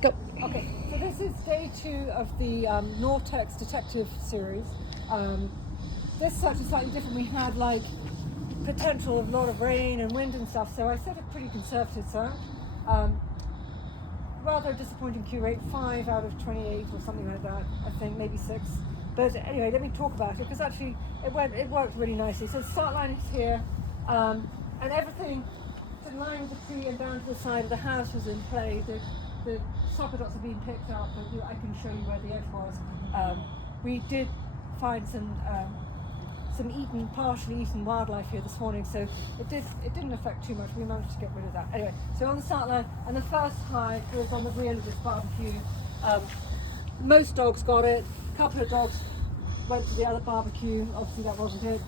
Go. Okay, so this is day 2 of the Nortex detective series. This search is slightly different. We had like potential of a lot of rain and wind and stuff, so I set a pretty conservative search. Rather disappointing Q rate, 5 out of 28 or something like that, I think, maybe 6. But anyway, let me talk about it, because actually it worked really nicely. So the start line is here, and everything in line with the tree and down to the side of the house was in play. The soccer dots are being picked up, but I can show you where the edge was. We did find some partially eaten wildlife here this morning, so it didn't affect too much. We managed to get rid of that. Anyway, so on the start line, and the first hide was on the rear of this barbecue. Most dogs got it. A couple of dogs went to the other barbecue. Obviously that wasn't it.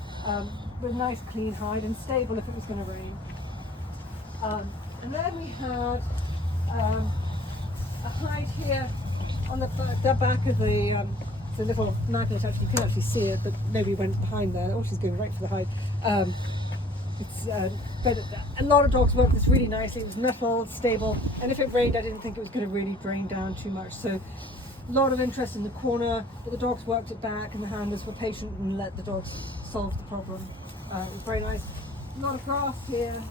With a nice clean hide and stable if it was going to rain. And then we had a hide here on the back of the little magnet. Actually, you can actually see it, but nobody went behind there. Oh, she's going right for the hide. But a lot of dogs worked this really nicely. It was metal, stable, and if it rained, I didn't think it was going to really drain down too much. So a lot of interest in the corner, but the dogs worked it back, and the handlers were patient and let the dogs solve the problem. It was very nice. A lot of grass here.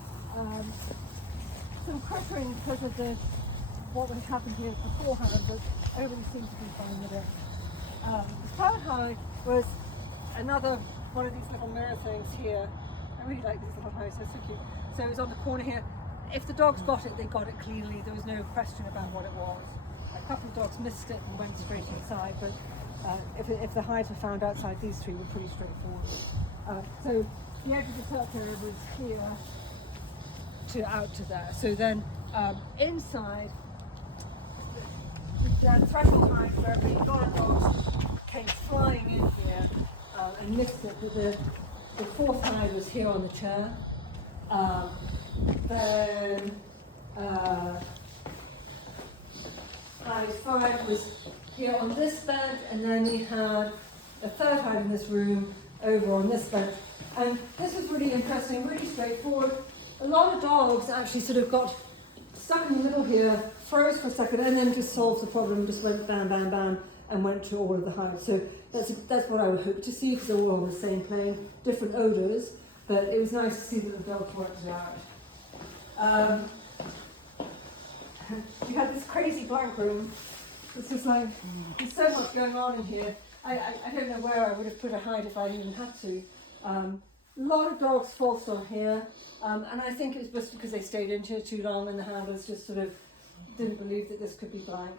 Some crittering because of what had happened here beforehand, but everybody seemed to be fine with it. The third hide was another one of these little mirror things here. I really like these little hides, they're so cute. So it was on the corner here. If the dogs got it, they got it cleanly. There was no question about what it was. A couple of dogs missed it and went straight inside, but if the hides were found outside, these three were pretty straightforward. So the edge of the search area was here out to there. So then inside, the threshold hide where a lot of dogs came flying in here and missed it. But the fourth hide was here on the chair. Then hide 5 was here on this bench, and then we had a third hide in this room over on this bench. And this was really interesting, really straightforward. A lot of dogs actually sort of got stuck in the middle here, froze for a second, and then just solved the problem, just went bam, bam, bam, and went to all of the hides. So that's what I would hope to see, because they're all on the same plane, different odours, but it was nice to see that the dogs worked it out. You had this crazy blank room. It's just like, there's so much going on in here. I don't know where I would have put a hide if I even had to. A lot of dogs falsed on here, and I think it was just because they stayed in here too long and the handlers just sort of didn't believe that this could be blank.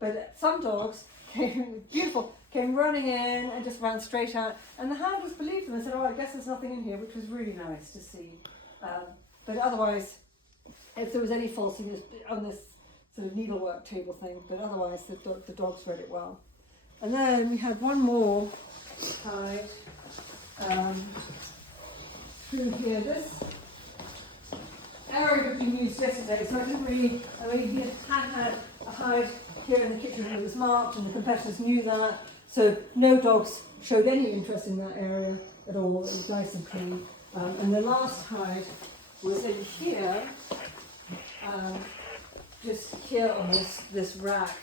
But some dogs came running in and just ran straight out, and the handlers believed them and said, oh, I guess there's nothing in here, which was really nice to see. But otherwise, if there was any falsing on this sort of needlework table thing, but otherwise the dogs read it well. And then we had one more hide. Through here, this area had been used yesterday, so I didn't really, he had a hide here in the kitchen that was marked, and the competitors knew that, so no dogs showed any interest in that area at all. It was nice and clean. And the last hide was in here, just here on this rack.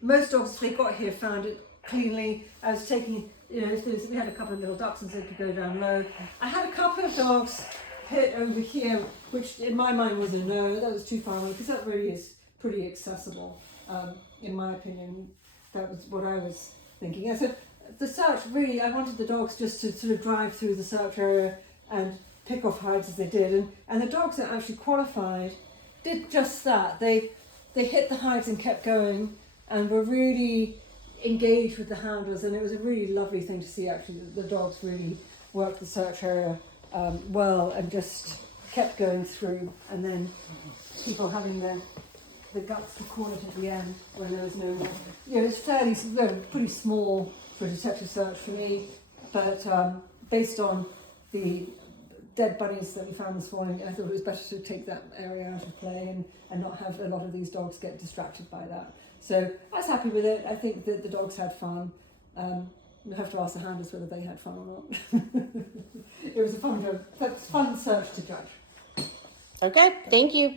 Most dogs, they got here, found it cleanly. I was taking, if we had a couple of little ducks and so they could go down low. I had a couple of dogs hit over here, which in my mind was a no. That was too far away, because that really is pretty accessible, in my opinion. That was what I was thinking. And so the search, really, I wanted the dogs just to sort of drive through the search area and pick off hides as they did. And the dogs that actually qualified did just that. They hit the hides and kept going, and were really engaged with the handlers, and it was a really lovely thing to see. Actually, the dogs really worked the search area well and just kept going through, and then people having the guts to call it at the end when there was no more. It's pretty small for a detective search for me, but based on the dead bunnies that we found this morning, I thought it was better to take that area out of play and not have a lot of these dogs get distracted by that. So I was happy with it. I think that the dogs had fun. We'll have to ask the handlers whether they had fun or not. It was a fun search to judge. Okay, thank you.